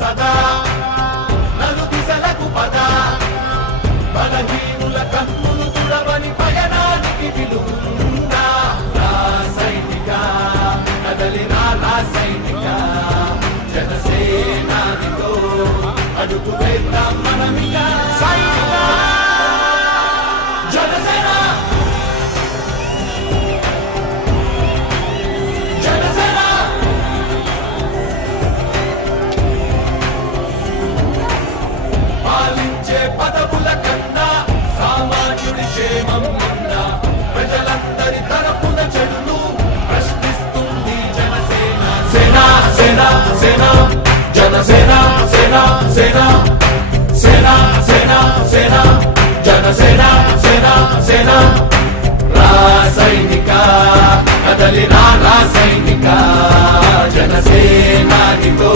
సదా నలు దిశలకు పద బలహీనుల కన్నులు తుడవని పయనానికి విలువున్నా రా సైనిక కదలిరా రా సైనిక జనసేనానితో అడుగు వేద్దాం మనమిక సైనిక జనసేన జనసేన పాలించే పదవుల కన్నా సామాన్యుడి క్షేమం కన్నా ప్రజలందరి తరపున చెడును ప్రశ్నిస్తుంది జనసేన సేన సేన సేన జనసేన సేన సేన సేన సేన సేన జనసేన సేన సేన రా సైనిక కదలిరా రా సైనిక జనసేనానితో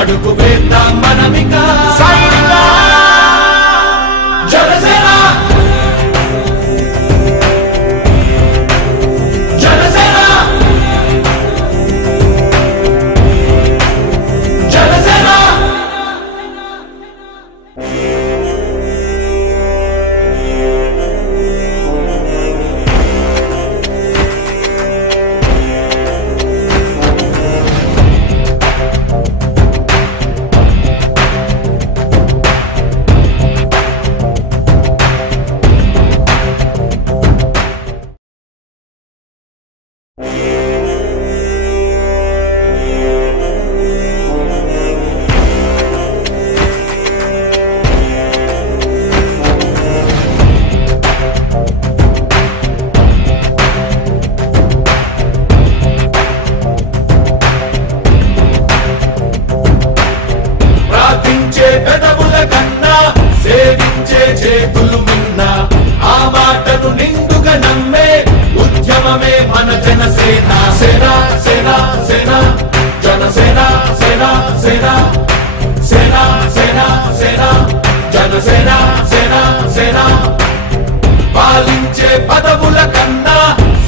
అడుగు వేద్దాం మనమిక సైనిక జనసేన జనసేన జనసేన ప్రార్థించే పెదవుల కన్నా సేవించే చేతులు మిన్నా ఆ మాటను నిండుగా నమ్మే ఉద్యమమే మన జనసేన సేన సేన సేన జనసేన సేన సేన సేన సేన సేన జనసేన సేన సేన పాలించే పదవుల కన్నా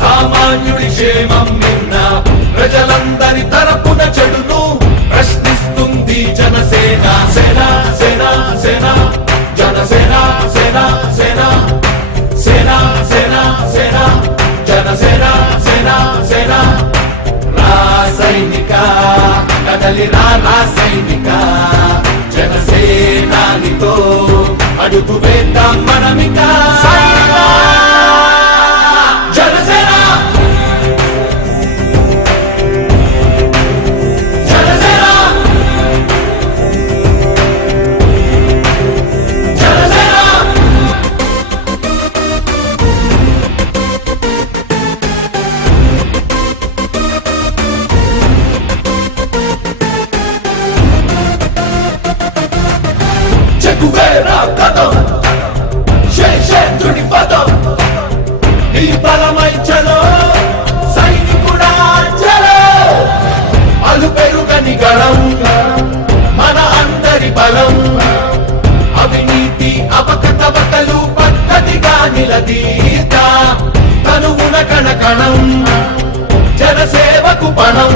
సామాన్యుడి క్షేమం మిన్నా ప్రజలందరి తరపున చెడును ప్రశ్నిస్తుంది జనసేన సేన సేన సేన జనసేన సేన సేన సేన సేన సేన జనసేన సేన సేన రా సైనిక కదలిరా రా సైనిక జనసేనానితో అడుగు వేద్దాం మనమిక సైనిక జనసేన జనసేన జనసేన చెక్కువేరా కథం శేషేంద్రుడి పదం నీ బలమై చలో సైనికుడా చలో అలు పెరుగని గళం మన అందరి బలం అవినీతి అపకతవకలు పద్ధతిగా నిలదీత తనువున కణకణం జనసేవకు పణం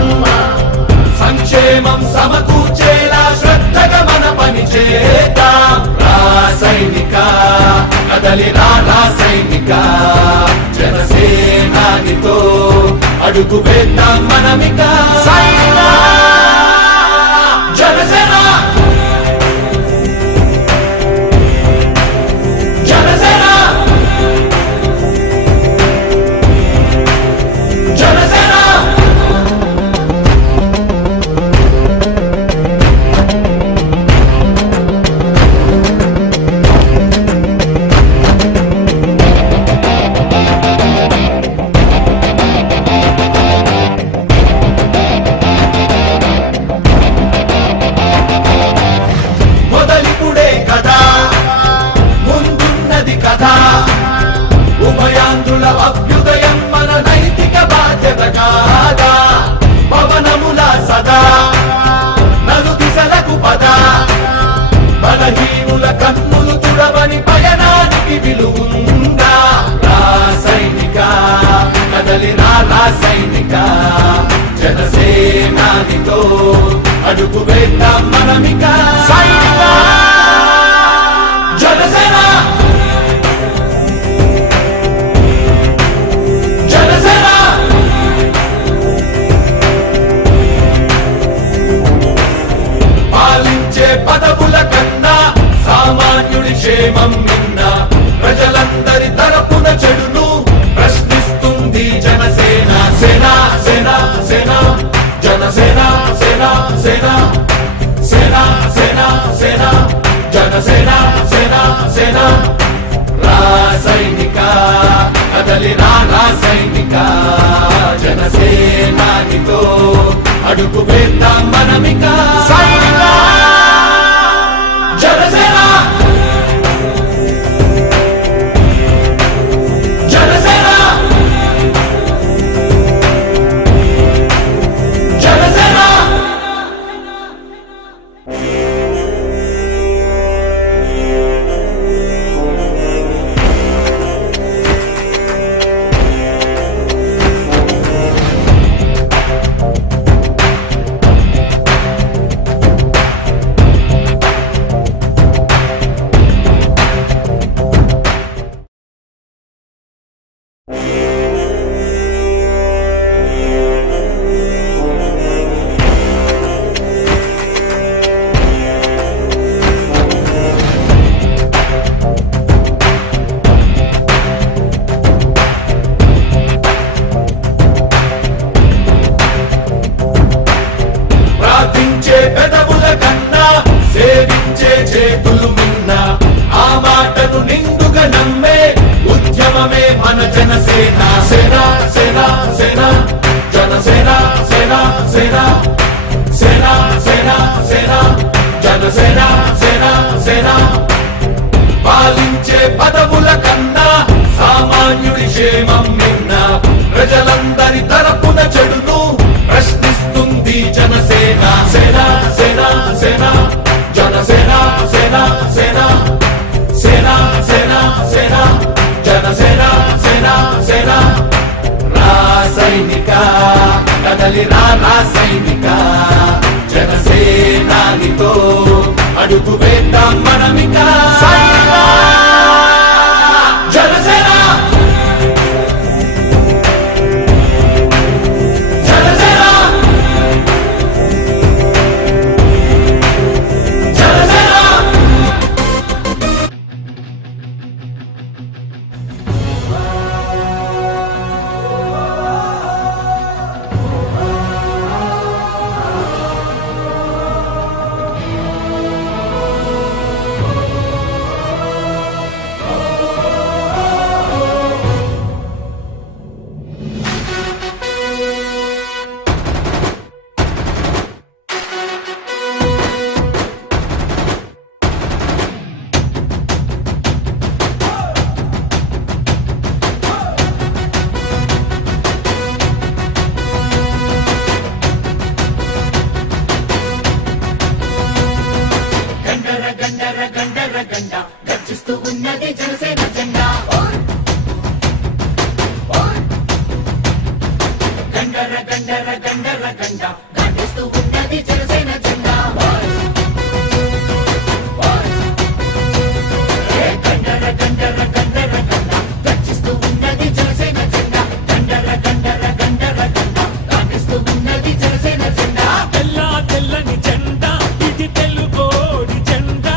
సంక్షేమం సమకూర్చేలా శ్రద్ధగా మన పని చేద్దాం రా సైనిక కదలిరా రా సైనిక జనసేనానితో అడుగు వేద్దాం మనమిక సైనిక జనసేన జనసేన జనసేన సంక్షేమం నిన్న ప్రజలందరి తరపున చెడును ప్రశ్నిస్తుంది జనసేన సేన సేన సేన జనసేన సేన సేన సేన సేన సేన జనసేన సేన సేన రాసైనిక కదలి రాసైనిక జనసేనానితో అడుగు వేద్దాం మనమిక సైనిక జనసేన జనసేన జనసేన ప్రార్థించే పెదవుల కన్నా సేవించే చేతులు మిన్న ఆ మాటను నిండుగా నమ్మే ఉద్యమమే మన జనసేన సేన సేన సేన జనసేన సేన సేన సేన సేన సేన జనసేన సేన సేన పాలించే పదవుల కన్నా సామాన్యుడి క్షేమం నిన్న ప్రజలందరి తరపున చెడును ప్రశ్నిస్తుంది జనసేన సేన సేన సేన జనసేన సేన సేన సేన సేన సేన జనసేన సేన సేన రాసైనిక కదలి రాసైనిక జనసేనానితో అడుగు వేద్దాం మనమిక సైనిక జనసేన జనసేన జనసేన గర్జిస్తూ ఉన్నది జనసేన జెండా గండర గండర గండర గండ గర్జిస్తూ ఉన్నది జనసేన జెండా గండర గండర గండర గండ గర్జిస్తూ ఉన్నది జనసేన జెండా గండర గండర గండర గండ గర్జిస్తూ ఉన్నది జనసేన జెండా తెల్ల తెల్లని జెండా ఇది తెలుగోడి జెండా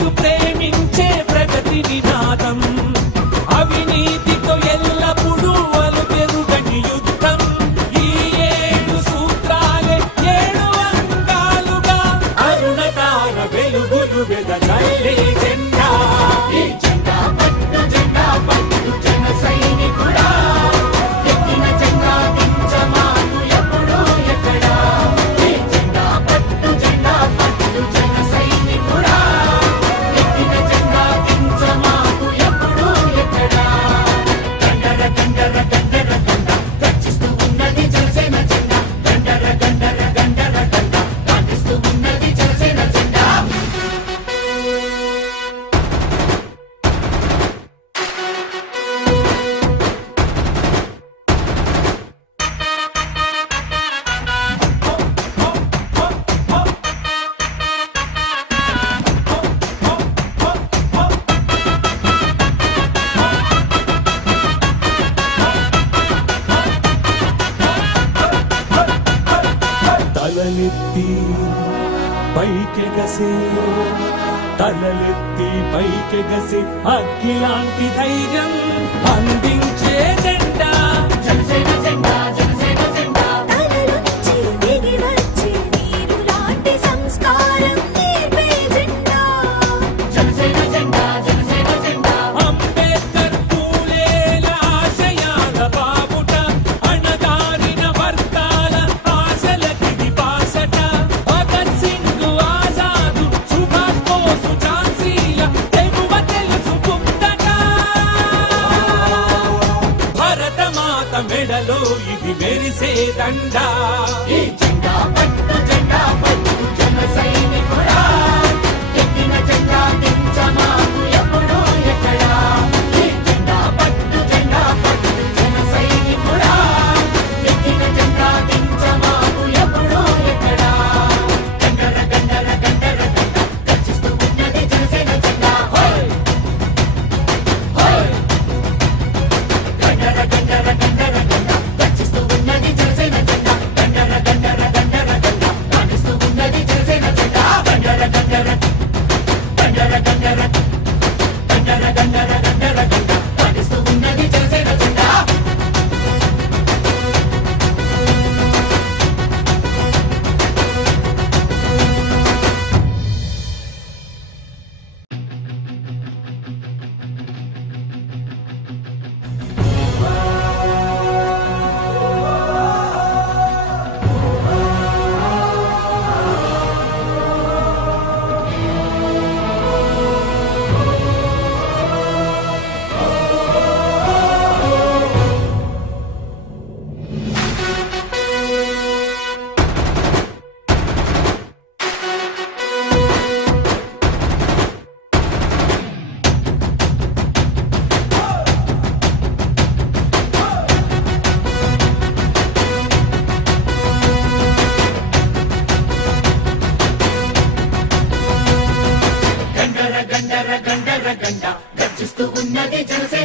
ఎప్పుడు ప్రేమించే ప్రగతి నినాదం అవినీతితో ఎల్లప్పుడూ అలుపెరుగని యుద్ధం ఈ 7 సూత్రాలే 7 అంగాలుగా అరుణతార వెలుగులు వెదజల్లే జెండా ఈ జెండా పట్టు జన సైనికుడా ఎక్కిన జెండా దించమాకు ఎప్పుడు ఎక్కడా ఈ జెండా పట్టు జన సైనికుడా ఎక్కిన జెండా దించమాకు ఎప్పుడు ఎక్కడా గండర గండర గండర గండ గర్జిస్తూ ఉన్నది జనసేన జెండా గండర గండర గండర గండ కాంగ్రెస్తూ ఉన్నది జనసేన జెండా తలలెత్తి పైకెగసే తలలెత్తి పైకెగసే అగ్గిలాంటి ధైర్యం అందించే జెండా జనసేన జెండా జనసేన జెండా తలలుంచి దిగి వచ్చే నీరులాంటి సంస్కారం నేర్పే జెండా జనసేన జెండా జనసేన జెండా అంబేద్కర్ పూలేల ఆశయాల బాబుట అణగారిన వర్గాల ఆశలకి బాసట భగత్ సింగ్ ఆజాదు సుభాష్ బోసు ఝాన్సీల తెగువ తెలుసుకుందట భరత మాత మెడలో ఇది మెరిసే దండా ఈ జెండా పట్టు జన సైనికుడా ఎక్కిన జెండా దించమాకు ఎప్పుడు ఎక్కడా ఈ జెండా పట్టు జన సైనికుడా ఎక్కిన జెండా దించమాకు ఎప్పుడు ఎక్కడా గండర గండర గండర గండ గర్జిస్తూ ఉన్నది జనసేన జెండా హోయ్ హోయ్ గండర గండర గండర గండ గర్జిస్తూ ఉన్నది జనసేన జెండా గండర గండర గండర గండ కాంగ్రెస్తూ ఉన్నది జనసేన జెండా గండర గండర గండర గండర గండర గండర గండర గండ కాంగ్రెస్తూ ఉన్నది జనసేన జెండా గండర గండర గండర గండ గర్జిస్తూ ఉన్నది జనసేన